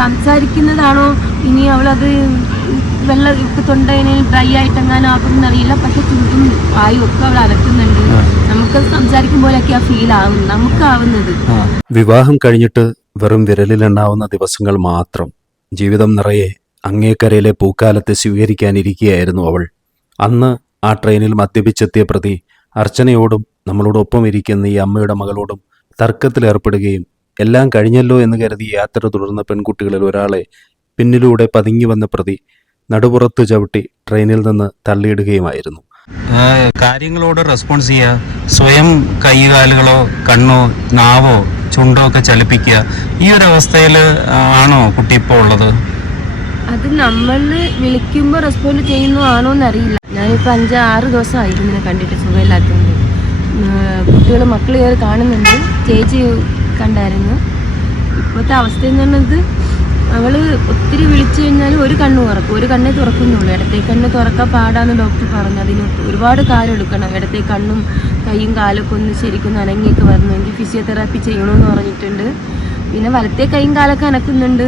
സംസാരിക്കുന്നതാണോ? ഇനി അവളത് വെള്ളം ഇപ്പൊ തൊണ്ടയിന് ഡ്രൈ ആയിട്ടെങ്ങാനും ആക്കുന്നറിയില്ല പക്ഷെ ചുറ്റും വായും ഒക്കെ അവൾ അലക്കുന്നുണ്ട് നമുക്ക് സംസാരിക്കും ആ ഫീൽ ആവുന്നത്. നമുക്കാവുന്നത്. വിവാഹം കഴിഞ്ഞിട്ട് വെറും വിരലിലെണ്ണാവുന്ന ദിവസങ്ങൾ മാത്രം ജീവിതം നിറയെ അങ്ങേക്കരയിലെ പൂക്കാലത്തെ സ്വീകരിക്കാനിരിക്കുകയായിരുന്നു അവൾ. അന്ന് ആ ട്രെയിനിൽ മദ്യപിച്ചെത്തിയ പ്രതി അർച്ചനയോടും നമ്മളോടൊപ്പം ഇരിക്കുന്ന ഈ അമ്മയുടെ മകളോടും തർക്കത്തിലേർപ്പെടുകയും എല്ലാം കഴിഞ്ഞല്ലോ എന്ന് കരുതി യാത്ര തുടർന്ന പെൺകുട്ടികളിൽ ഒരാളെ പിന്നിലൂടെ പതുങ്ങി വന്ന പ്രതി നടുപുറത്ത് ചവിട്ടി ട്രെയിനിൽ നിന്ന് തള്ളിയിടുകയുമായിരുന്നു. കാര്യങ്ങളോട് റെസ്പോൺസ് ചെയ്യുക. സ്വയം കൈകാലുകളോ കണ്ണോ നാവോ ചുണ്ടോ ഒക്കെ ചലിപ്പിക്കുക. ഈ ഒരു അവസ്ഥയിൽ ആണോ കുട്ടി ഇപ്പോൾ ഉള്ളത്? അത് നമ്മൾ വിളിക്കുമ്പോൾ റെസ്പോണ്ട് ചെയ്യുന്നു ആണോ എന്നറിയില്ല. ഞാനിപ്പോൾ അഞ്ച് ആറ് ദിവസമായി ഇതിനെ കണ്ടിട്ട് സുഖമില്ലാത്തതുകൊണ്ട് കുട്ടികൾ മക്കൾ കയറി കാണുന്നുണ്ട്. ചേച്ചി കണ്ടായിരുന്നു. ഇപ്പോഴത്തെ അവസ്ഥ എന്ന് പറഞ്ഞത് അവൾ ഒത്തിരി വിളിച്ചു കഴിഞ്ഞാൽ ഒരു കണ്ണ് തുറക്കും. ഒരു കണ്ണേ തുറക്കുന്നുള്ളൂ. ഇടത്തെ കണ്ണ് തുറക്കാൻ പാടാന്ന് ഡോക്ടർ പറഞ്ഞു. അതിന് ഒരുപാട് കാലം എടുക്കണം. ഇടത്തെ കണ്ണും കൈയും കാലൊക്കെ ഒന്ന് ശരിക്കും അനങ്ങിയൊക്കെ വരണമെങ്കിൽ ഫിസിയോതെറാപ്പി ചെയ്യണമെന്ന് പറഞ്ഞിട്ടുണ്ട്. പിന്നെ വലത്തെ കൈയും കാലൊക്കെ അനക്കുന്നുണ്ട്.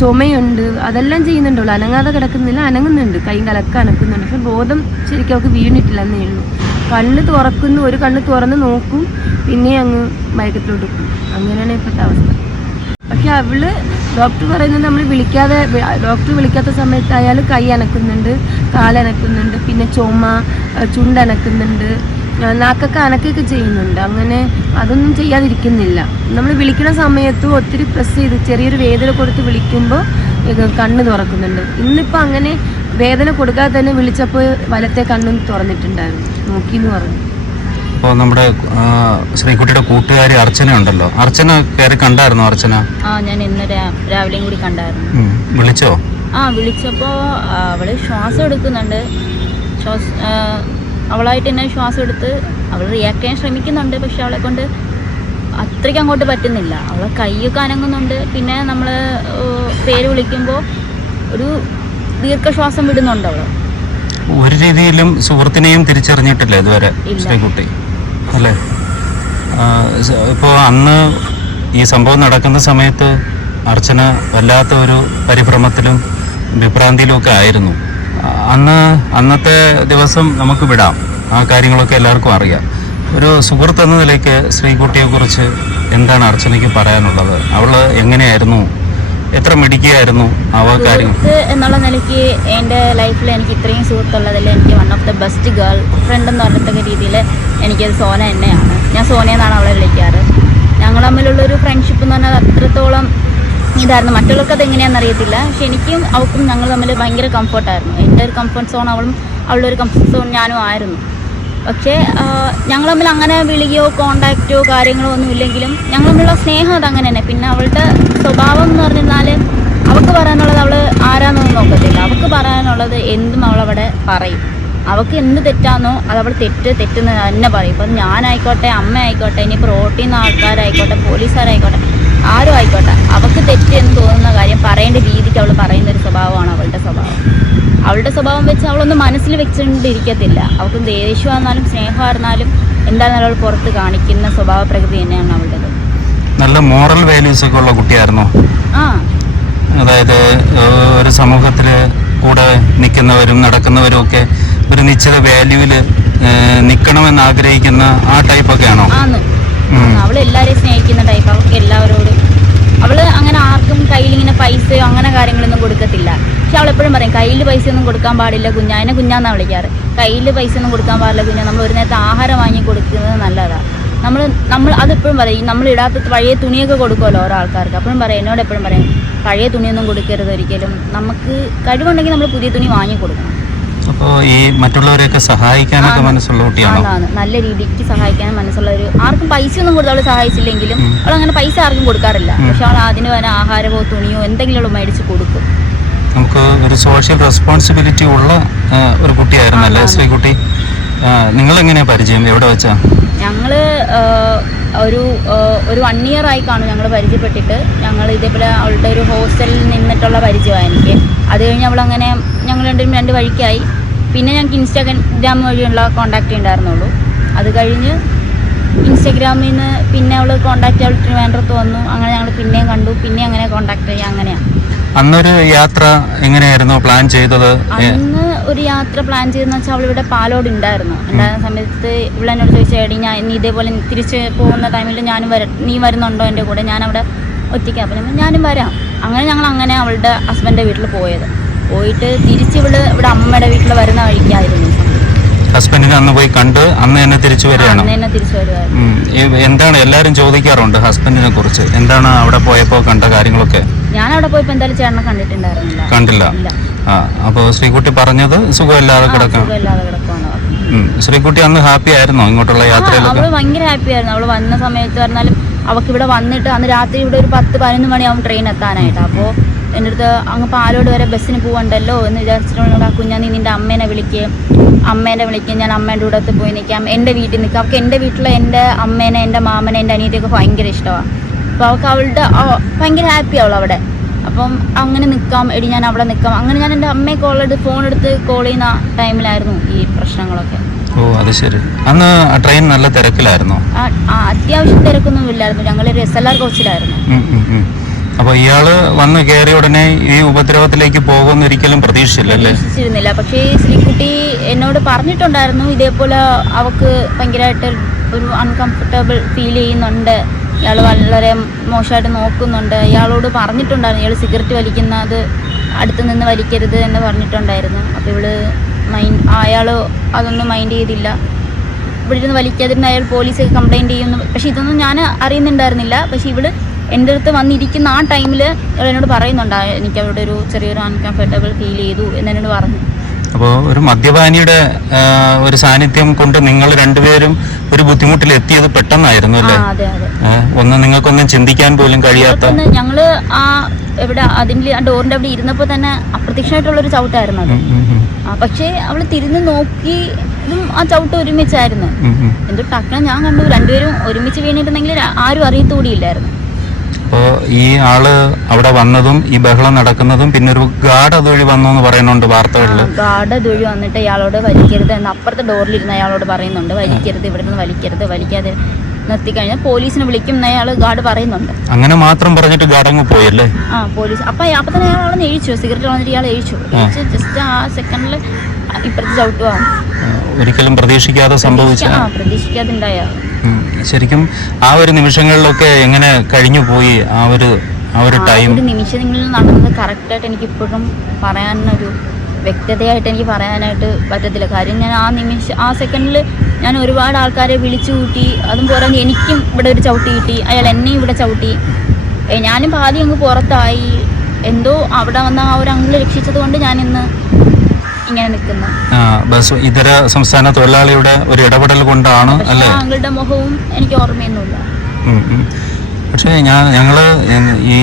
ചുമയുണ്ട്. അതെല്ലാം ചെയ്യുന്നുണ്ടല്ലോ അനങ്ങാതെ കിടക്കുന്നില്ല. അനങ്ങുന്നുണ്ട്. കൈയും കാലൊക്കെ അനക്കുന്നുണ്ട്. പക്ഷെ ബോധം ശരിക്കും അവൾക്ക് വീണിട്ടില്ല എന്നേ ഉള്ളൂ. കണ്ണ് തുറക്കുന്നു ഒരു കണ്ണ് തുറന്ന് നോക്കും പിന്നെ അങ്ങ് മയക്കത്തിലോട്ട് പോകും. അങ്ങനെയാണ് ഇപ്പോഴത്തെ അവസ്ഥ. പക്ഷെ അവൾ ഡോക്ടർ പറയുന്നത് നമ്മൾ വിളിക്കാതെ ഡോക്ടർ വിളിക്കാത്ത സമയത്തായാലും കൈ അനക്കുന്നുണ്ട് കാലനക്കുന്നുണ്ട് പിന്നെ ചുമ ചുണ്ട് ചുണ്ടനക്കുന്നുണ്ട് നാക്കൊക്കെ അനക്കൊക്കെ ചെയ്യുന്നുണ്ട്. അങ്ങനെ അതൊന്നും ചെയ്യാതിരിക്കുന്നില്ല. നമ്മൾ വിളിക്കുന്ന സമയത്ത് ഒത്തിരി പ്രസ് ചെയ്ത് ചെറിയൊരു വേദന കൊടുത്ത് വിളിക്കുമ്പോൾ കണ്ണ് തുറക്കുന്നുണ്ട്. ഇന്നിപ്പോൾ അങ്ങനെ വേദന കൊടുക്കാതെ തന്നെ വിളിച്ചപ്പോൾ വലത്തെ കണ്ണും തുറന്നിട്ടുണ്ടായിരുന്നു. നോക്കി എന്ന് പറഞ്ഞു. അപ്പോൾ നമ്മുടെ ആ, ശ്രീകുട്ടിയുടെ കൂട്ടുകാരി അർച്ചന ഉണ്ടല്ലോ. അർച്ചന കയറി കണ്ടായിരുന്നു അർച്ചന? ആ ഞാൻ ഇന്ന് രാവിലെയും കൂടി കണ്ടായിരുന്നു. വിളിച്ചോ? ആ വിളിച്ചപ്പോൾ അവൾ ശ്വാസം എടുക്കുന്നുണ്ട്. ശ്വാസ അവളായിട്ട് തന്നെ ശ്വാസം എടുത്ത് അവൾ റിയാക്ട് ചെയ്യാൻ ശ്രമിക്കുന്നുണ്ട്. പക്ഷെ അവളെ കൊണ്ട് അത്രയ്ക്ക് അങ്ങോട്ട് പറ്റുന്നില്ല. അവളെ കൈയൊക്കെ അനങ്ങുന്നുണ്ട്. പിന്നെ നമ്മൾ പേര് വിളിക്കുമ്പോൾ ഒരു ദീർഘശ്വാസം വിടുന്നുണ്ടോ? ഒരു രീതിയിലും സുഹൃത്തിനെയും തിരിച്ചറിഞ്ഞിട്ടില്ല ഇതുവരെ. ശ്രീകുട്ടി. അല്ലേ? ഇപ്പോൾ അന്ന് ഈ സംഭവം നടക്കുന്ന സമയത്ത് അർച്ചന വല്ലാത്ത ഒരു പരിഭ്രമത്തിലും വിഭ്രാന്തിയിലും ഒക്കെ ആയിരുന്നു. അന്ന് അന്നത്തെ ദിവസം നമുക്ക് വിടാം. ആ കാര്യങ്ങളൊക്കെ എല്ലാവർക്കും അറിയാം. ഒരു സുഹൃത്ത് എന്ന നിലയ്ക്ക് ശ്രീകുട്ടിയെക്കുറിച്ച് എന്താണ് അർച്ചനയ്ക്ക് പറയാനുള്ളത്? അവൾ എങ്ങനെയായിരുന്നു? എത്ര മിടിക്കുകയായിരുന്നു സുഹൃത്ത് എന്നുള്ള നിലയ്ക്ക് എന്റെ ലൈഫിൽ എനിക്ക് ഇത്രയും സുഹൃത്തുള്ളതിൽ എനിക്ക് one of the best girlfriend എന്ന് പറഞ്ഞത്തക്ക രീതിയിൽ എനിക്കത് സോന തന്നെയാണ്. ഞാൻ സോന എന്നാണ് അവളെ വിളിക്കാറ്. ഞങ്ങൾ തമ്മിലുള്ളൊരു ഫ്രണ്ട്ഷിപ്പ് എന്ന് പറഞ്ഞാൽ അത്രത്തോളം ഇതായിരുന്നു. മറ്റുള്ളവർക്ക് അത് എങ്ങനെയാണെന്ന് അറിയത്തില്ല. പക്ഷെ എനിക്കും അവൾക്കും ഞങ്ങൾ തമ്മിൽ ഭയങ്കര കംഫർട്ടായിരുന്നു എന്റെ ഒരു കംഫർട്ട് സോൺ അവളും അവളുടെ ഒരു കംഫർട്ട് സോൺ ഞാനും ആയിരുന്നു. പക്ഷേ ഞങ്ങൾ തമ്മിൽ അങ്ങനെ വിളിയോ കോണ്ടാക്റ്റോ കാര്യങ്ങളോ ഒന്നും ഇല്ലെങ്കിലും ഞങ്ങൾ തമ്മിലുള്ള സ്നേഹം അതങ്ങനെ തന്നെ. പിന്നെ അവളുടെ സ്വഭാവം എന്ന് പറഞ്ഞാൽ അവൾക്ക് പറയാനുള്ളത് അവൾ ആരാന്നൊന്നും നോക്കത്തില്ല. അവൾക്ക് പറയാനുള്ളത് എന്തും അവളവിടെ പറയും. അവൾക്ക് എന്ത് തെറ്റാന്നോ അത് അവൾ തെറ്റ് തെറ്റെന്ന് തന്നെ പറയും. ഇപ്പം ഞാനായിക്കോട്ടെ അമ്മ ആയിക്കോട്ടെ റോട്ടിൽ നിന്ന് ആൾക്കാരായിക്കോട്ടെ പോലീസുകാരായിക്കോട്ടെ ആരും ആയിക്കോട്ടെ. അവൾക്ക് തെറ്റ് എന്ന് തോന്നുന്ന കാര്യം പറയേണ്ട രീതിക്ക് അവൾ പറയുന്ന ഒരു സ്വഭാവമാണ് അവളുടെ സ്വഭാവം. അവളുടെ സ്വഭാവം വെച്ച് അവളൊന്നും മനസ്സിൽ വെച്ചുകൊണ്ടിരിക്കത്തില്ല അവൾക്ക് ദേഷ്യമായിരുന്നാലും സ്നേഹമായിരുന്നാലും എന്താണെന്നാലും അവൾ പുറത്ത് കാണിക്കുന്ന സ്വഭാവ പ്രകൃതി തന്നെയാണ് അവളുടേത്. നല്ല മോറൽ വാല്യൂസ് ഒക്കെ ഉള്ള കുട്ടിയായിരുന്നു? ആ. അതായത് ഒരു സമൂഹത്തിൽ കൂടെ നിൽക്കുന്നവരും നടക്കുന്നവരും ഒക്കെ ഒരു നിശ്ചിത വാല്യൂവിൽ നിൽക്കണമെന്ന് ആഗ്രഹിക്കുന്ന ആ ടൈപ്പൊക്കെ ആണോ. അവൾ എല്ലാവരെയും സ്നേഹിക്കുന്ന ടൈപ്പ് അവൾക്ക് എല്ലാവരോടും. അവൾ അങ്ങനെ ആർക്കും കയ്യിൽ ഇങ്ങനെ പൈസയോ അങ്ങനെ കാര്യങ്ങളൊന്നും കൊടുക്കത്തില്ല. പക്ഷെ അവൾ എപ്പോഴും പറയും കയ്യിൽ പൈസ ഒന്നും കൊടുക്കാൻ പാടില്ല കുഞ്ഞ. അതിനെ വിളിക്കാറ്. കയ്യിൽ പൈസ ഒന്നും കൊടുക്കാൻ പാടില്ല കുഞ്ഞാ. നമ്മൾ ഒരു നേരത്തെ ആഹാരം വാങ്ങി കൊടുക്കുന്നത് നല്ലതാണ് നമ്മൾ നമ്മൾ അതെപ്പോഴും പറയും നമ്മൾ ഇടാത്ത പഴയ തുണിയൊക്കെ കൊടുക്കുമല്ലോ ഓരോ ആൾക്കാർക്ക്. അപ്പോഴും പറയും എന്നോട് എപ്പോഴും പറയും പഴയ തുണിയൊന്നും കൊടുക്കരുത് ഒരിക്കലും. നമുക്ക് കഴിവുണ്ടെങ്കിൽ നമ്മൾ പുതിയ തുണി വാങ്ങി കൊടുക്കണം. അപ്പോൾ ഈ മറ്റുള്ളവരെയൊക്കെ സഹായിക്കാനൊക്കെ മനസ്സുള്ള കുട്ടിയാണോ? നല്ല രീതിക്ക് സഹായിക്കാൻ മനസ്സുള്ള ഒരു ആർക്കും പൈസ ഒന്നും കൊടുത്ത് അവൾ സഹായിച്ചില്ലെങ്കിലും അവൾ അങ്ങനെ പൈസ ആർക്കും കൊടുക്കാറില്ല. പക്ഷെ അവൾ അതിന് വരെ ആഹാരമോ തുണിയോ എന്തെങ്കിലും അവൾ മേടിച്ച് കൊടുക്കും. നമുക്ക് ഒരു സോഷ്യൽ റെസ്പോൺസിബിലിറ്റി ഉള്ള ഒരു കുട്ടിയായിരുന്നല്ലേ അല്ലേ? ശ്രീകുട്ടി. നിങ്ങൾ എങ്ങനെയാ പരിചയം? എവിടെ വെച്ചാ? ഞങ്ങൾ ഒരു ഒരു വൺ ഇയർ ആയി കാണും ഞങ്ങൾ പരിചയപ്പെട്ടിട്ട്. ഞങ്ങൾ ഇതേപോലെ അവളുടെ ഒരു ഹോസ്റ്റലിൽ നിന്നിട്ടുള്ള പരിചയമാണ് എനിക്ക്. അത് കഴിഞ്ഞ് അവളങ്ങനെ ഞങ്ങൾ രണ്ടും രണ്ട് വഴിക്കായി. പിന്നെ ഞങ്ങൾക്ക് ഇൻസ്റ്റാഗ്രാം വഴിയുള്ള കോണ്ടാക്റ്റ് ഉണ്ടായിരുന്നുള്ളൂ അത് കഴിഞ്ഞ് ഇൻസ്റ്റാഗ്രാമിൽ നിന്ന് പിന്നെ അവൾ കോണ്ടാക്ട് അവൾ ട്രിവാൻഡ്രത്ത് വന്നു. അങ്ങനെ ഞങ്ങൾ പിന്നെയും കണ്ടു. പിന്നെ അങ്ങനെ കോണ്ടാക്ട് ചെയ്യാം അങ്ങനെയാണ് അന്നൊരു യാത്ര എങ്ങനെയായിരുന്നു പ്ലാൻ ചെയ്തത്? അന്ന് ഒരു യാത്ര പ്ലാൻ ചെയ്തെന്ന് വെച്ചാൽ ഇവിടെ പാലോട് ഉണ്ടായിരുന്നു ഉണ്ടായിരുന്ന സമയത്ത് ഇവിടെ എന്നോട് ചോദിച്ചു എടി ഞാൻ നീ ഇതേപോലെ തിരിച്ച് പോകുന്ന ടൈമിൽ ഞാനും വര നീ വരുന്നുണ്ടോ എന്റെ കൂടെ? ഞാൻ അവിടെ ഒറ്റയ്ക്ക്. അപ്പം ഞാനും വരാം. അങ്ങനെ ഞങ്ങൾ അങ്ങനെ അവളുടെ ഹസ്ബൻഡിന്റെ വീട്ടിൽ പോയത്. പോയിട്ട് തിരിച്ച് ഇവിടെ ഇവിടെ അമ്മയുടെ വീട്ടിൽ വരുന്ന വഴിക്കായിരുന്നു. ഹസ്ബൻഡിനെ അന്ന് പോയി കണ്ട് അന്ന് തന്നെ തിരിച്ചു വരികയാണ്. എന്താണ് എല്ലാരും ചോദിക്കാറുണ്ട് ഹസ്ബൻഡിനെ കുറിച്ച്? എന്താണ് അവിടെ പോയപ്പോ കണ്ട കാര്യങ്ങളൊക്കെ? ഞാൻ അവിടെ പോയപ്പോ എന്തായാലും ചേട്ടനെ കണ്ടിട്ടുണ്ടായിരുന്നില്ല. കണ്ടില്ല. അപ്പൊ ആ അപ്പോൾ ശ്രീകുട്ടി പറഞ്ഞത് സുഖമില്ലാതെ കിടക്കാം. ശ്രീകുട്ടി അന്ന് ഹാപ്പി ആയിരുന്നോ ഇങ്ങോട്ടുള്ള യാത്ര യാത്രയിലൊക്കെ? അവൾ ഭയങ്കര ഹാപ്പി ആയിരുന്നു. അവൾ വന്ന സമയത്ത് പറഞ്ഞാലും അവക്ക് ഇവിടെ വന്നിട്ട് അന്ന് രാത്രി ഇവിടെ ഒരു പത്ത് പതിനൊന്ന് മണിയാവും ട്രെയിൻ എത്താനായിട്ട്. അപ്പോൾ എന്റെ അടുത്ത് അങ്ങ് പാലോട് വരെ ബസ്സിന് പോകണ്ടല്ലോ എന്ന് വിചാരിച്ചിട്ടുള്ള കുഞ്ഞാ നീ നിന്റെ അമ്മേനെ വിളിക്കുക അമ്മേനെ വിളിക്കുക ഞാൻ അമ്മേന്റെ കൂടെ പോയി നിൽക്കാം. എന്റെ വീട്ടിൽ നിൽക്കാം. അവൾക്ക് എന്റെ വീട്ടിലെ എന്റെ അമ്മേനെ എന്റെ മാമനെ എന്റെ അനിയത്തിയൊക്കെ ഭയങ്കര ഇഷ്ടമാണ്. അപ്പോൾ അവൾക്ക് അവളുടെ ആ- ഭയങ്കര ഹാപ്പി അവൾ അവിടെ. അപ്പം അങ്ങനെ നിൽക്കാം. എടി ഞാൻ അവിടെ നിൽക്കാം. അങ്ങനെ ഞാൻ എന്റെ അമ്മയെ കോൾ എടുത്ത് ഫോൺ എടുത്ത് കോൾ ചെയ്യുന്ന ടൈമിലായിരുന്നു ഈ പ്രശ്നങ്ങളൊക്കെ. ഓ അത് ശരി. അന്ന് ആ ട്രെയിൻ നല്ല തിരക്കിലായിരുന്നു? ആ ആ, അത്യാവശ്യം തിരക്കൊന്നും ഇല്ലായിരുന്നു. ഞങ്ങളൊരു എസ് എൽ ആർ കോച്ചിലായിരുന്നു അപ്പൊ ഇയാൾ വന്ന് കയറിയ ഉടനെ ഈ ഉപദ്രവത്തിലേക്ക് പോകുമെന്ന് ഒരിക്കലും പ്രതീക്ഷിച്ചില്ലല്ലേ പ്രതീക്ഷിച്ചിരുന്നില്ല. പക്ഷേ ഈ ശ്രീകുട്ടി എന്നോട് പറഞ്ഞിട്ടുണ്ടായിരുന്നു ഇതേപോലെ അവക്ക് ഭയങ്കരമായിട്ട് ഒരു അൺകംഫർട്ടബിൾ ഫീൽ ചെയ്യുന്നുണ്ട്. ഇയാൾ വളരെ മോശമായിട്ട് നോക്കുന്നുണ്ട്. ഇയാളോട് പറഞ്ഞിട്ടുണ്ടായിരുന്നു ഇയാൾ സിഗരറ്റ് വലിക്കുന്നത് അടുത്ത് നിന്ന് വലിക്കരുത് എന്ന് പറഞ്ഞിട്ടുണ്ടായിരുന്നു. അപ്പോൾ ഇവൾ മൈൻഡ് അയാൾ അതൊന്നും മൈൻഡ് ചെയ്തില്ല. ഇവിടെ ഇരുന്ന് വലിക്കാതിരുന്ന അയാൾ പോലീസ് കംപ്ലൈന്റ് ചെയ്യുന്നു. പക്ഷെ ഇതൊന്നും ഞാൻ അറിയുന്നുണ്ടായിരുന്നില്ല. പക്ഷെ ഇവൾ എന്റെ അടുത്ത് വന്നിരിക്കുന്ന ആ ടൈമിൽ എന്നോട് പറയുന്നുണ്ട് എനിക്ക് അവിടെ ഒരു ചെറിയൊരു അൺകംഫർട്ടബിൾ ഫീൽ ചെയ്തു എന്ന് എന്നോട് പറഞ്ഞു. അപ്പോൾ ഒരു മദ്യപാനിയുടെ ഒരു സാന്നിധ്യം കൊണ്ട് നിങ്ങൾ രണ്ടുപേരും ഒരു ബുദ്ധിമുട്ടിൽ എത്തിയത് പെട്ടെന്നായിരുന്നു അല്ലേ? ഒന്നും നിങ്ങൾക്കൊന്നും ചിന്തിക്കാൻ പോലും കഴിയാത്ത ഞങ്ങൾ ആ എവിടെ അതിന്റെ ആ ഡോറിന്റെ അവിടെ ഇരുന്നപ്പോ തന്നെ അപ്രത്യക്ഷമായിട്ടുള്ളൊരു ചവിട്ടായിരുന്നു അത്. പക്ഷേ അവൾ തിരിഞ്ഞ് നോക്കി ആ ചവിട്ട് ഒരുമിച്ചായിരുന്നു. എന്തോ ടക്കണം ഞാൻ കണ്ടു. രണ്ടുപേരും ഒരുമിച്ച് വീണിട്ടുണ്ടെങ്കിൽ ആരും അറിയത്തുകൂടിയില്ലായിരുന്നു. അപ്പോൾ ഈ ആൾ അവിടെ വന്നതും ഈ ബഹളം നടക്കുന്നതും പിന്നെ ഒരു ഗാർഡ് അതുവഴി വന്നു എന്ന് പറയുന്നുണ്ട് വാർത്തകളിൽ ഗാർഡ് അതുവഴി വന്നിട്ട് ഇയാളോട് വലിക്കരുത് എന്ന് അപ്പുറത്തെ ഡോറിലിരുന്ന് അയാളോട് പറയുന്നുണ്ട്. വലിക്കരുത് ഇവിടെ നിന്ന് വലിക്കരുത് വലിക്കാതെ നിർത്തിക്കഴിഞ്ഞാൽ പോലീസിനെ വിളിക്കും എന്ന് അയാൾ ഗാർഡ് പറയുന്നുണ്ട്. അങ്ങനെ മാത്രം പറഞ്ഞിട്ട് ഗാർഡ് അങ്ങ് പോയല്ലേ? ആ പോലീസ്. അപ്പൊ അപ്പൊ തന്നെ എഴിച്ചു. സിഗരറ്റ് വന്നിട്ട് ഇയാൾ എഴിച്ച്. ജസ്റ്റ് ആ സെക്കൻഡിൽ ഇപ്പുറത്ത് ഒരിക്കലും പ്രതീക്ഷിക്കാതെ സംഭവിച്ച ശരിക്കും ആ ഒരു നിമിഷങ്ങളിലൊക്കെ എങ്ങനെ കഴിഞ്ഞു പോയി ആ ഒരു ആ ഒരു ടൈം നിമിഷങ്ങളിൽ നടന്നത് കറക്റ്റായിട്ട് എനിക്ക് ഇപ്പോഴും പറയാനൊരു വ്യക്തതയായിട്ട് എനിക്ക് പറയാനായിട്ട് പറ്റത്തില്ല. കാര്യം ഞാൻ ആ നിമിഷം ആ സെക്കൻഡിൽ ഞാൻ ഒരുപാട് ആൾക്കാരെ വിളിച്ചു കൂട്ടി അതും പോരാ എനിക്കും ഇവിടെ ഒരു ചവിട്ടി കിട്ടി അയാൾ എന്നെയും ഇവിടെ ചവിട്ടി. ഞാനും പാതി അങ്ങ് പുറത്തായി. എന്തോ അവിടെ വന്ന ആ ഒരു അങ്കിൾ രക്ഷിച്ചത് കൊണ്ട് ഞാൻ ഇന്ന് ഇങ്ങനെ നിൽക്കുന്നു. ബസ് ഇതര സംസ്ഥാന തൊഴിലാളിയുടെ ഒരു ഇടപെടൽ കൊണ്ടാണ് അല്ലേ? ആ അങ്കിളുടെ മുഖവും എനിക്ക് ഓർമ്മയൊന്നുമില്ല. പക്ഷേ ഞാൻ ഞങ്ങൾ ഈ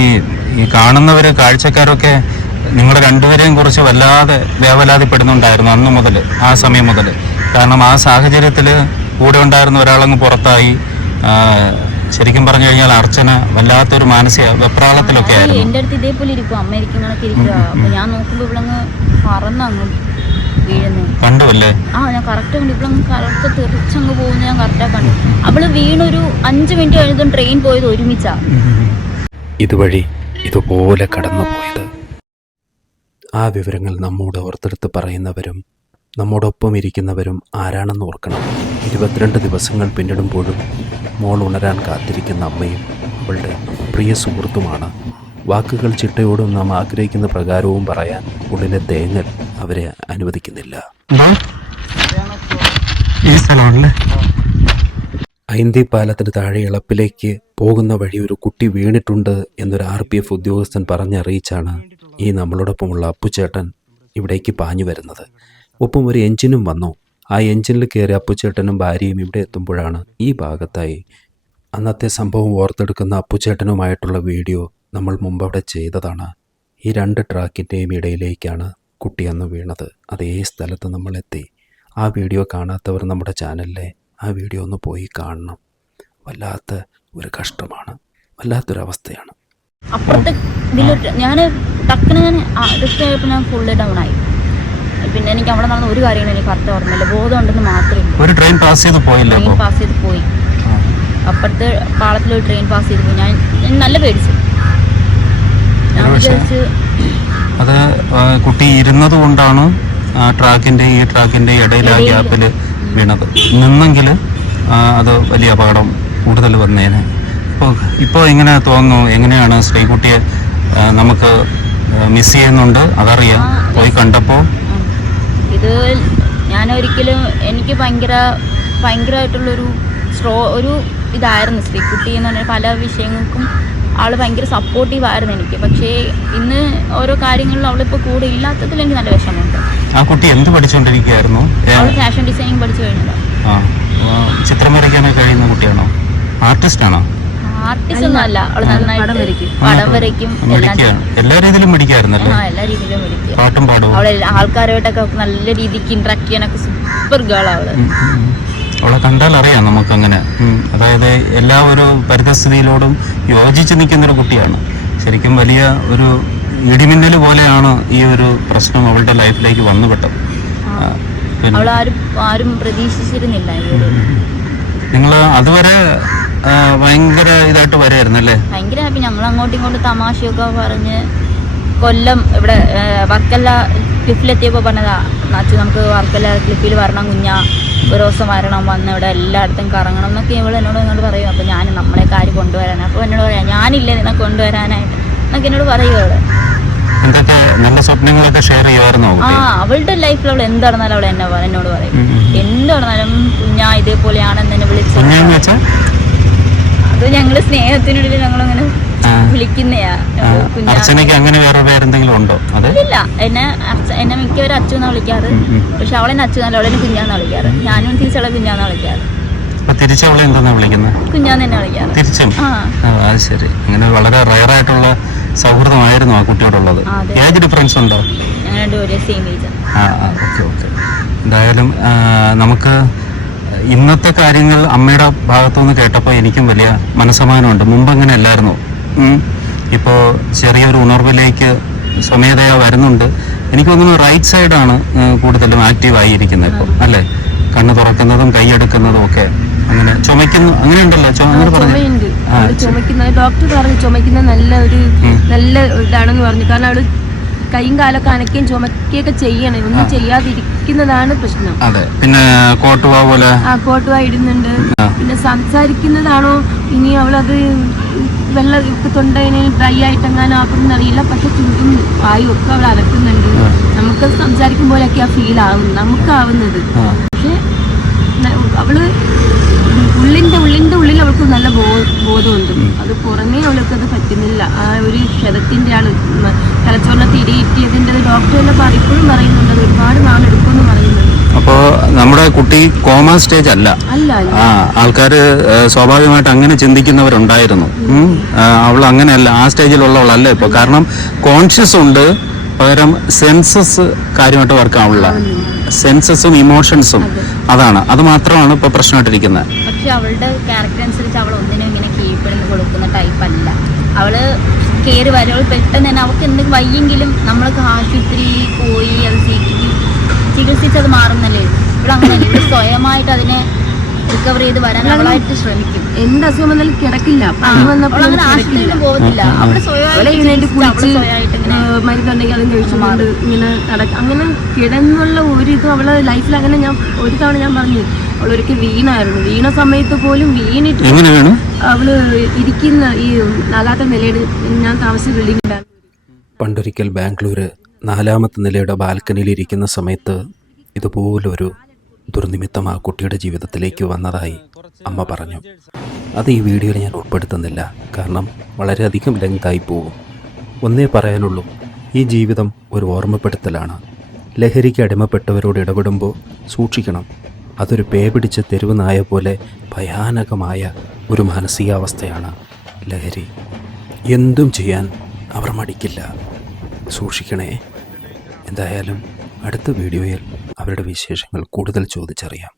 ഈ കാണുന്നവര് കാഴ്ചക്കാരൊക്കെ നിങ്ങളുടെ രണ്ടുപേരെയും കുറിച്ച് വല്ലാതെ വേവലാതിപ്പെടുന്നുണ്ടായിരുന്നു അന്ന് മുതൽ ആ സമയം മുതൽ കാരണം ആ സാഹചര്യത്തിൽ കൂടെ ഉണ്ടായിരുന്ന ഒരാളങ്ങ് പുറത്തായി. ശരിക്കും പറഞ്ഞു കഴിഞ്ഞാൽ അർച്ചന വല്ലാത്തൊരു മാനസിക വെപ്രാളത്തിലൊക്കെ ആയിരുന്നു. എന്റെ അടുത്ത് ഇതേപോലെ ഇരിക്കും. അമ്മ അപ്പൊ ഞാൻ നോക്കുമ്പോൾ ഇവിടെ പറന്നങ്ങ് വീഴുന്നു കണ്ടുവല്ലേ? ആ ഞാൻ കറക്റ്റ് കണ്ടു. ഇവളങ്ങ് കറക്റ്റ് തെറിച്ചങ്ങ് പോകുന്ന ഞാൻ കറക്റ്റാ കണ്ടു. അവൾ വീണൊരു അഞ്ച് മിനിറ്റ് കഴിഞ്ഞതും ട്രെയിൻ പോയത് ഒരുമിച്ചാ. ഇതുവഴി ഇതുപോലെ കടന്നുപോയത്. ആ വിവരങ്ങൾ നമ്മോട് ഓർത്തെടുത്ത് പറയുന്നവരും നമ്മോടൊപ്പം ഇരിക്കുന്നവരും ആരാണെന്ന് ഓർക്കണം. ഇരുപത്തിരണ്ട് ദിവസങ്ങൾ പിന്നിടുമ്പോഴും മോൾ ഉണരാൻ കാത്തിരിക്കുന്ന അമ്മയും അവളുടെ പ്രിയ സുഹൃത്തുമാണ് വാക്കുകൾ ചിട്ടയോടും നാം ആഗ്രഹിക്കുന്ന പ്രകാരവും പറയാൻ ഉള്ളിലെ തേങ്ങൽ അവരെ അനുവദിക്കുന്നില്ല. ഐന്തി പാലത്തിന് താഴെ ഇളപ്പിലേക്ക് പോകുന്ന വഴി ഒരു കുട്ടി വീണിട്ടുണ്ട് എന്നൊരു ആർ പി എഫ് ഉദ്യോഗസ്ഥൻ പറഞ്ഞറിയിച്ചാണ് ഈ നമ്മളോടൊപ്പമുള്ള അപ്പുചേട്ടൻ ഇവിടേക്ക് പാഞ്ഞു വരുന്നത്. ഒപ്പം ഒരു എഞ്ചിനും വന്നു. ആ എഞ്ചിനിൽ കയറി അപ്പുചേട്ടനും ഭാര്യയും ഇവിടെ എത്തുമ്പോഴാണ് ഈ ഭാഗത്തായി അന്നത്തെ സംഭവം ഓർത്തെടുക്കുന്ന അപ്പുചേട്ടനുമായിട്ടുള്ള വീഡിയോ നമ്മൾ മുമ്പ് അവിടെ ചെയ്തതാണ്. ഈ രണ്ട് ട്രാക്കിന്റെയും ഇടയിലേക്കാണ് കുട്ടി അന്ന് വീണത്. അതേ സ്ഥലത്ത് നമ്മളെത്തി. ആ വീഡിയോ കാണാത്തവർ നമ്മുടെ ചാനലിലെ ആ വീഡിയോ ഒന്ന് പോയി കാണണം. വല്ലാത്ത ഒരു കഷ്ടമാണ്. വല്ലാത്തൊരവസ്ഥയാണ്. അപ്പുറത്തെ ഇതിൽ ഞാൻ ടക്കിന് ഞാൻ റിസ്ക് ആയപ്പോൾ ഞാൻ ഫുള്ള് ഡൗൺ ആയി. പിന്നെ എനിക്ക് അവിടെ നടന്ന ഒരു കാര്യങ്ങളും എനിക്ക് കറക്റ്റ് ഓർമ്മയില്ല ബോധമുണ്ടെന്ന് മാത്രമേ ഉള്ളൂ. ഒരു ട്രെയിൻ പാസ് ചെയ്ത് പോയില്ല ട്രെയിൻ പാസ് ചെയ്ത് പോയി. അപ്പുറത്തെ പാളത്തിലൊരു ട്രെയിൻ പാസ് ചെയ്തു ഞാൻ ഞാൻ നല്ല പേടിച്ചു ഞാൻ ഒരു പക്ഷേ- വിചാരിച്ചു അത് കുട്ടി ഇരുന്നത് കൊണ്ടാണ് ആ ട്രാക്കിന്റെ ഈ ട്രാക്കിന്റെ ഇടയിൽ ആ. ഗ്യാപ്പിൽ വീണത്. നിന്നെങ്കിൽ അത് വലിയ അപകടം കൂടുതൽ വന്നേനെ. ഇപ്പോൾ ഇപ്പോൾ എങ്ങനെ തോന്നുന്നു? എങ്ങനെയാണ് ശ്രീകുട്ടിയെ നമുക്ക് മിസ് ചെയ്യുന്നുണ്ട്? അതറിയാം. പോയി കണ്ടപ്പോൾ ഇത് ഞാൻ ഒരിക്കലും എനിക്ക് ഭയങ്കര ഭയങ്കരമായിട്ടുള്ളൊരു സ്ട്രോ ഒരു ഇതായിരുന്നു ശ്രീകുട്ടി എന്ന് പറഞ്ഞാൽ പല വിഷയങ്ങൾക്കും ആൾ ഭയങ്കര സപ്പോർട്ടീവ് ആയിരുന്നു എനിക്ക്. പക്ഷേ ഇന്ന് ഓരോ കാര്യങ്ങളിലും അവളിപ്പോൾ കൂടെ ഇല്ലാത്തതിൽ എനിക്ക് നല്ല വിഷമമുണ്ട്. ആ കുട്ടി എന്ത് പഠിച്ചുകൊണ്ടിരിക്കുകയായിരുന്നു ഏ, അവൾ ഫാഷൻ ഡിസൈനിങ് പഠിച്ചു കഴിഞ്ഞതാണ് ചിത്രം വരയ്ക്കാനൊക്കെ കഴിയുന്ന കുട്ടിയാണോ? ആർട്ടിസ്റ്റാണോ ആർട്ടിസ്റ്റ് ഒന്നും അല്ല. അവൾ പടം നന്നായിട്ട് വരയ്ക്കും. പടം വരയ്ക്കും എല്ലാം മിടിക്കുകയാണ് എല്ലാ രീതിയിലും മിടിക്കായിരുന്നല്ലേ ആ എല്ലാ രീതിയിലും പഠിക്കുക. പാട്ടും പാടവും? അവളെ ആൾക്കാരുമായിട്ടൊക്കെ നല്ല രീതിക്ക് ഇന്ററാക്ട് ചെയ്യാനൊക്കെ സൂപ്പർ ഗേൾ അവൾ. അവളെ കണ്ടാൽ അറിയാം നമുക്ക് അങ്ങനെ അതായത് എല്ലാ ഒരു പരിതസ്ഥിതിയിലോടും യോജിച്ച് നിൽക്കുന്നൊരു കുട്ടിയാണ്. ശരിക്കും വലിയ ഒരു ഇടിമിന്നൽ പോലെയാണ് ഈ ഒരു പ്രശ്നം അവളുടെ ലൈഫിലേക്ക് വന്നുപെട്ടത് ആരും പ്രതീക്ഷിച്ചിരുന്നില്ല നിങ്ങൾ അതുവരെ ഭയങ്കര ഇതായിട്ട് വരായിരുന്നല്ലേ ഭയങ്കര ഹാപ്പി ഞങ്ങൾ അങ്ങോട്ടും ഇങ്ങോട്ടും തമാശയൊക്കെ പറഞ്ഞ് കൊല്ലം ഇവിടെ വർക്കല്ല വർക്കല ക്ലിഫിലെത്തിയപ്പോൾ പറഞ്ഞതാ നാച്ചു നമുക്ക് വർക്കല ക്ലിഫിൽ വരണം കുഞ്ഞ. ഒരു ദിവസം വരണം വന്ന് ഇവിടെ എല്ലായിടത്തും കറങ്ങണം എന്നൊക്കെ ഇവൾ എന്നോട് എന്നോട് പറയും. അപ്പോൾ ഞാൻ നമ്മളെ കാര്യം കൊണ്ടുവരാനാണ് അപ്പോൾ എന്നോട് പറയാം ഞാനില്ല നിന്നെ കൊണ്ടുവരാനായിട്ട്? എന്നൊക്കെ എന്നോട് പറയും അവൾ ആ അവളുടെ ലൈഫിൽ അവൾ എന്ത് നടന്നാലും അവൾ എന്നെ എന്നോട് പറയും. എന്ത് നടന്നാലും കുഞ്ഞാ ഇതേപോലെയാണെന്ന് എന്നെ വിളിച്ചു അത് ഞങ്ങൾ സ്നേഹത്തിനുള്ളിൽ ഞങ്ങളങ്ങനെ. വിളിക്കുന്നയാ. അർച്ചനയ്ക്ക് അങ്ങനെ വേറെ പേരെന്തെങ്കിലും ഉണ്ടോ? ഇല്ല. എന്നെ എന്നെ മിക്കവരും അച്ചു എന്നാ വിളിക്കാറ്. പക്ഷെ അവളെന്നെ അച്ചു എന്നല്ല അവളെന്നെ കുഞ്ഞാന്നാ വിളിക്കാറ്. ഞാനും തിരിച്ചവളെ കുഞ്ഞാന്നാ വിളിക്കാറ്. തിരിച്ചവളെ എന്താ വിളിക്കുന്നത് കുഞ്ഞാന്ന് തന്നെ വിളിക്കാറ്. തിരിച്ചും? അത് ശരി. അങ്ങനെ വളരെ റയർ ആയിട്ടുള്ള സൗഹൃദമായിരുന്നു ആ കുട്ടിയോടുള്ളത്. ഏജ് ഡിഫറൻസ് ഉണ്ടോ? ആ ഓക്കെ ഓക്കെ എന്തായാലും നമുക്ക് ഇന്നത്തെ കാര്യങ്ങൾ അമ്മയുടെ ഭാഗത്തുനിന്ന് കേട്ടപ്പോൾ എനിക്കും വലിയ മനസ്സമാനമുണ്ട്. മുമ്പ് അങ്ങനെ അല്ലായിരുന്നു ഇപ്പോൾ ചെറിയൊരു ഉണർവിലേക്ക് സ്വമേധയാ വരുന്നുണ്ട്. എനിക്ക് തോന്നുന്നു റൈറ്റ് സൈഡാണ് കൂടുതലും ആക്റ്റീവായി ഇരിക്കുന്നത് ഇപ്പോൾ അല്ലേ? കണ്ണ് തുറക്കുന്നതും കൈയെടുക്കുന്നതും ഒക്കെ. അങ്ങനെ ചുമക്കുന്നു അങ്ങനെ ഉണ്ടല്ലോ അങ്ങനെ പറഞ്ഞു? ഡോക്ടർ പറഞ്ഞു ചുമക്കുന്ന നല്ല ഒരു നല്ല ഇതാണെന്ന് പറഞ്ഞു. കാരണം അവൾ കൈയും കാലൊക്കെ അനക്കുകയും ചുമക്കുകയൊക്കെ ചെയ്യണേ. ഒന്നും ചെയ്യാതിരിക്കുന്നതാണ് പ്രശ്നം. അതെ. പിന്നെ കോട്ടുവ പോലെ ആ കോട്ടുവ ഇടുന്നുണ്ട്. പിന്നെ സംസാരിക്കുന്നതാണോ? ഇനി അവളത് വെള്ളം ഒക്കെ തൊണ്ടയിന് ഡ്രൈ ആയിട്ടെങ്ങാനും ആക്കുമെന്ന് അറിയില്ല. പക്ഷെ ചുണ്ടും വായും ഒക്കെ അവിടെ അലക്കുന്നുണ്ട്. നമുക്ക് സംസാരിക്കും ആ ഫീൽ ആവും നമുക്കാവുന്നത്. പക്ഷെ അവൾ ഉള്ളിന്റെ ഉള്ളിന്റെ ഉള്ളിൽ അവൾക്ക് നല്ല ബോ- ബോധമുണ്ട്. അത് പുറമേ അവൾക്ക് അത് പറ്റുന്നില്ല. ആ ഒരു ക്ഷതത്തിന്റെ ആൾ മ- തലച്ചോറിനെ തിരിയിട്ടിയതിന്റെ ഡോക്ടർ തന്നെ ഇപ്പോഴും പറയുന്നുണ്ട്. അത് ഒരുപാട് നാളെടുക്കുമെന്ന് പറയുന്നുണ്ട്. അപ്പോൾ നമ്മുടെ കുട്ടി കോമ സ്റ്റേജ് അല്ല. ആ ആൾക്കാര് സ്വാഭാവികമായിട്ട് അങ്ങനെ ചിന്തിക്കുന്നവരുണ്ടായിരുന്നു. അവൾ അങ്ങനെയല്ല ആ സ്റ്റേജിലുള്ളവളല്ല ഇപ്പോൾ കാരണം കോൺഷ്യസ് ഉണ്ട് പകരം സെൻസസ് കാര്യമായിട്ട് വർക്ക് ആവില്ല സെൻസസും ഇമോഷൻസും അതാണ്. അത് മാത്രമാണ് ഇപ്പോൾ പ്രശ്നമായിട്ടിരിക്കുന്നത് പക്ഷെ അവളുടെ ക്യാരക്ടർ അനുസരിച്ച് അവൾ ഒന്നിനും ഇങ്ങനെ കീഴ്പ്പെടുന്ന് കൊടുക്കുന്ന ടൈപ്പ് അല്ല. അവൾ കയറി വരും അവൾ പെട്ടെന്ന് തന്നെ അവൾക്ക് എന്തെങ്കിലും വയ്യെങ്കിലും നമ്മൾക്ക് ആശുപത്രി പോയി അത് ചികിത്സി- ചികിത്സിച്ച് അത് മാറുന്നല്ലേ? ഇവിടെ അങ്ങനെയല്ല ഇവിടെ സ്വയമായിട്ട് അതിനെ റിക്കവർ ചെയ്ത് വരാൻ അവളായിട്ട് ശ്രമിക്കും. എന്ത് അസുഖം വന്നാലും കിടക്കില്ല. പനി അവൾ വന്നപ്പോൾ അങ്ങനെ ആശുപത്രിയിലും സ്വയമായിട്ട് മരുന്നുണ്ടെങ്കിൽ അതും ഇങ്ങനെ നടക്കും അങ്ങനെ കിടന്നുള്ള ഒരു ഇതും അവളെ ലൈഫിൽ അങ്ങനെ ഞാൻ ഒരു തവണ ഞാൻ പറഞ്ഞു അവളൊരിക്കൽ വീണായിരുന്നു. വീണ സമയത്ത് പോലും വീണിട്ട് അവൾ ഇരിക്കുന്ന ഈ നാലാത്ത നിലയിൽ ഞാൻ താമസിച്ച ബിൽഡിംഗ് ഉണ്ടായിരുന്നു പണ്ടൊരിക്കൽ ബാംഗ്ലൂര് നാലാമത്തെ നിലയുടെ ബാൽക്കണിയിൽ ഇരിക്കുന്ന സമയത്ത് ഇതുപോലൊരു ദുർനിമിത്തം ആ കുട്ടിയുടെ ജീവിതത്തിലേക്ക് വന്നതായി അമ്മ പറഞ്ഞു. അത് ഈ വീഡിയോയിൽ ഞാൻ ഉൾപ്പെടുത്തുന്നില്ല. കാരണം വളരെയധികം ലെങ്തായി പോകും. ഒന്നേ പറയാനുള്ളൂ ഈ ജീവിതം ഒരു ഓർമ്മപ്പെടുത്തലാണ്. ലഹരിക്ക് അടിമപ്പെട്ടവരോട് ഇടപെടുമ്പോൾ സൂക്ഷിക്കണം. അതൊരു പേ പിടിച്ച തെരുവ് നായ പോലെ ഭയാനകമായ ഒരു മാനസികാവസ്ഥയാണ് ലഹരി. എന്തും ചെയ്യാൻ അവർ മടിക്കില്ല. സൂക്ഷിക്കണേ. എന്തായാലും അടുത്ത വീഡിയോയിൽ അവരുടെ വിശേഷങ്ങൾ കൂടുതൽ ചോദിച്ചറിയാം.